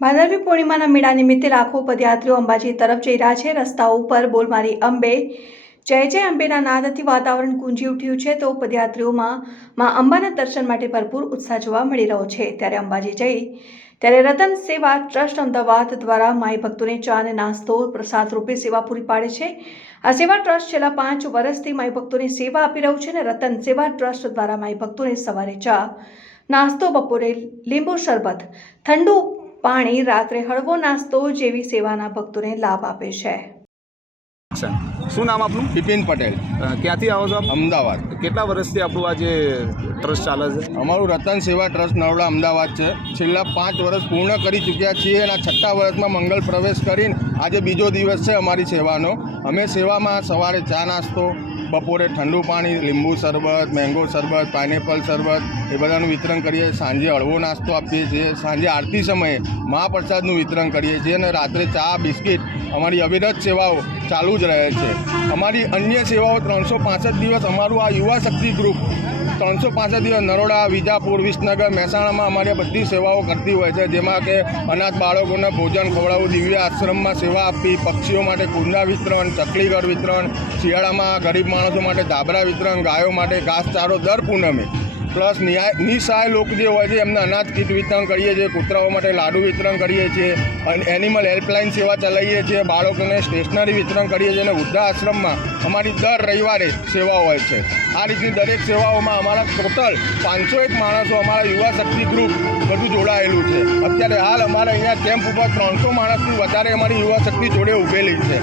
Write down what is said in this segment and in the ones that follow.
ભાદરવી પૂર્ણિમાના મેળા નિમિત્તે લાખો પદયાત્રીઓ અંબાજી તરફ જઈ રહ્યા છે। રસ્તાઓ ઉપર બોલ મારી અંબે જય જય અંબેના નાદથી વાતાવરણ ગુંજી ઉઠ્યું છે, તો પદયાત્રીઓમાં મા અંબાના દર્શન માટે ભરપૂર ઉત્સાહ જોવા મળી રહ્યો છે। ત્યારે અંબાજી જઈ ત્યારે રતન સેવા ટ્રસ્ટ અમદાવાદ દ્વારા માઈ ભક્તોને ચા અને નાસ્તો પ્રસાદ રૂપે સેવા પૂરી પાડે છે। આ સેવા ટ્રસ્ટ છેલ્લા 5 વર્ષથી માઈ ભક્તોને સેવા આપી રહ્યું છે અને રતન સેવા ટ્રસ્ટ દ્વારા માઈ ભક્તોને સવારે ચા નાસ્તો, બપોરે લીંબુ શરબત, ઠંડુ પાણી, રાત્રે હળવો નાસ્તો જેવી સેવાના ભક્તોને લાભ આપે છે। શું નામ આપનું? બિપિન પટેલ। ક્યાંથી આવો છો આપ? અમદાવાદ। કેટલા વર્ષથી આપણું આ જે ટ્રસ્ટ ચાલે છે? અમારું રતન સેવા ટ્રસ્ટ નરોડા અમદાવાદ છે। છેલ્લા 5 વર્ષ પૂર્ણ કરી ચૂક્યા છીએ અને આ 6થા વર્ષમાં મંગલ પ્રવેશ કરીને આજે બીજો દિવસ છે અમારી સેવાનો। અમે સેવામાં સવારે ચા નાસ્તો, બપોરે ઠંડુ પાણી, લીંબુ શરબત, મેંગો શરબત, પાઇનેપલ શરબત એ બધાનું વિતરણ કરીએ। સાંજે હળવો નાસ્તો આપીએ છીએ। સાંજે આરતી સમયે મહાપ્રસાદનું વિતરણ કરીએ છીએ અને રાત્રે ચા, બિસ્કિટ, અમારી અવિરત સેવાઓ ચાલુ જ રહે છે। અમારી અન્ય સેવાઓ 365 દિવસ અમારું આ યુવા શક્તિ ગ્રુપ 365 દિવસ નરોડા, વિજાપુર, વિસનગર, મહેસાણામાં અમારી બધી સેવાઓ કરતી હોય છે, જેમાં કે અનાથ બાળકોને ભોજન ખવડાવવું, દિવ્ય આશ્રમમાં સેવા આપવી, પક્ષીઓ માટે કુંડા વિતરણ, ચકલીઘર વિતરણ, શિયાળામાં ગરીબ માણસો માટે ધાબળા વિતરણ, ગાયો માટે ઘાસચારો દર પૂનમે, પ્લસ નિસહાય લોકો જે હોય છે એમને અનાજ કીટ વિતરણ કરીએ છીએ, કૂતરાઓ માટે લાડુ વિતરણ કરીએ છીએ, અને એનિમલ હેલ્પલાઇન સેવા ચલાવીએ છીએ, બાળકોને સ્ટેશનરી વિતરણ કરીએ છીએ અને વૃદ્ધાશ્રમમાં અમારી દર રવિવારે સેવા હોય છે। આ રીતની દરેક સેવાઓમાં અમારા ટોટલ 501 માણસો અમારા યુવા શક્તિ ગ્રુપ બધું જોડાયેલું છે। અત્યારે હાલ અમારા અહીંયા કેમ્પ ઉપર 300 માણસથી વધારે અમારી યુવા શક્તિ જોડે ઊભેલી છે।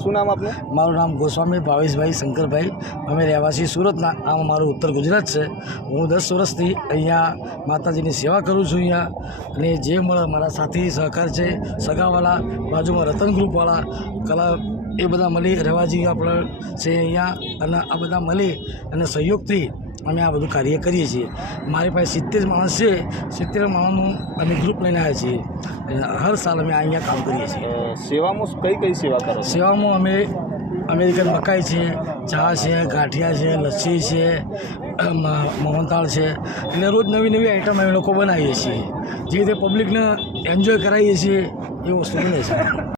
શું નામ આપનું? મારું નામ ગોસ્વામી ભાવેશભાઈ શંકરભાઈ। અમે રહેવાસી સુરતના। આમ અમારું ઉત્તર ગુજરાત છે। હું 10 વર્ષથી અહીંયા માતાજીની સેવા કરું છું અહીંયા, અને જે મારા સાથી સહકાર છે, સગાવાલા, બાજુમાં રતન ગ્રુપવાળા, કલા, એ બધા મળી રહેવાજી આપણે છે અહીંયા, અને આ બધા મળી અને સહયોગથી અમે આ બધું કાર્ય કરીએ છીએ। મારી પાસે 70 માણસ છે। 70 માણસનું અમે ગ્રુપ લઈને આવ્યા છીએ અને હર સાલ અમે અહીંયા કામ કરીએ છીએ। સેવામાં કઈ કઈ સેવા કરો? સેવામાં અમે અમેરિકન મકાઈ છે, ચા છે, ગાંઠિયા છે, લસ્સી છે, મોહનથાળ છે, એટલે રોજ નવી નવી આઈટમ અમે લોકો બનાવીએ છીએ, જે રીતે પબ્લિકને એન્જોય કરાવીએ છીએ એ વસ્તુ બને છે।